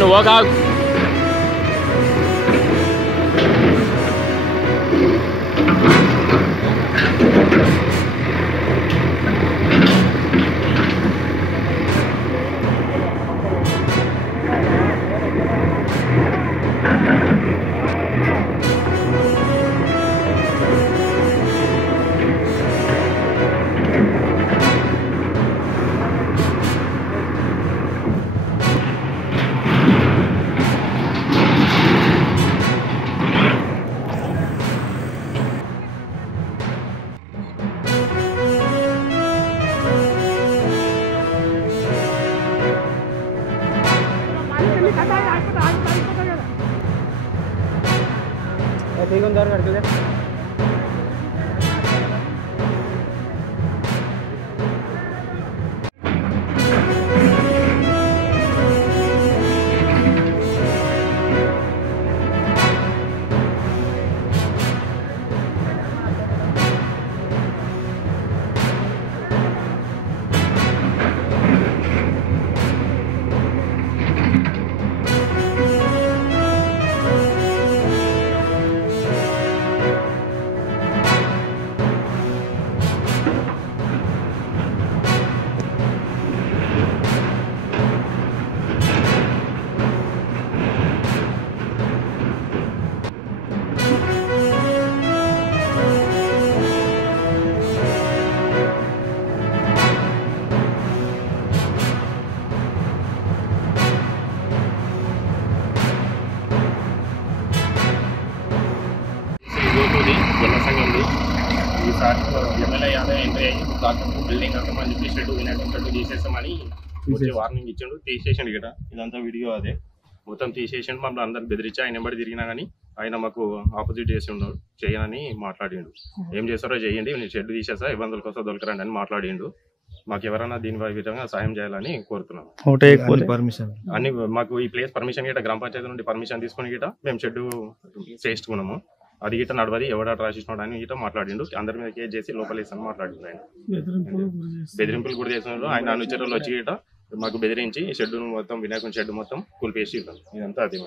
నువ్వు ఒక MLA Yadav entry అయ్యి డాక్టర్ బిల్డింగ్ అంతమని చెప్పి షెడ్ వినట్టు తీసేస్తామని వచ్చి వార్నింగ్ ఇచ్చిండు. తీసేసిండు ఇక్కడ ఇదంతా వీడియో అదే మొత్తం తీసేసిండు. మమ్మల్ని అందరు బెదిరించి ఆయన ఎంబడి తిరిగినా కానీ ఆయన మాకు ఆపోజిట్ చేసి ఉన్నాడు. చేయనని మాట్లాడిండు. ఏం చేస్తారో చేయండి, నేను షెడ్ తీసేస్తా, ఇబ్బందుల కోసం దొరకరండి అని మాట్లాడిండు. మాకు ఎవరైనా దీని విధంగా సాయం చేయాలని కోరుతున్నాం. అన్ని మాకు ఈ ప్లేస్ పర్మిషన్ గిట్ట గ్రామ పంచాయతీ నుండి పర్మిషన్ తీసుకుని గిట్ట మేము షెడ్ చేయించుకున్నాము. అది గిట్ట నడవది ఎవడ రాసిస్తున్నాడు అని గిట్ట మాట్లాడిండు. అందరి మీద కేసు చేసి లోపలేసని మాట్లాడిండు. ఆయన బెదిరింపులు కూడా చేస్తున్నారు. ఆయన అనుచరులు వచ్చి గిట్ట మాకు బెదిరించి షెడ్ మొత్తం వినాయకుని షెడ్ మొత్తం కూల్పేసి ఇదంతా అది.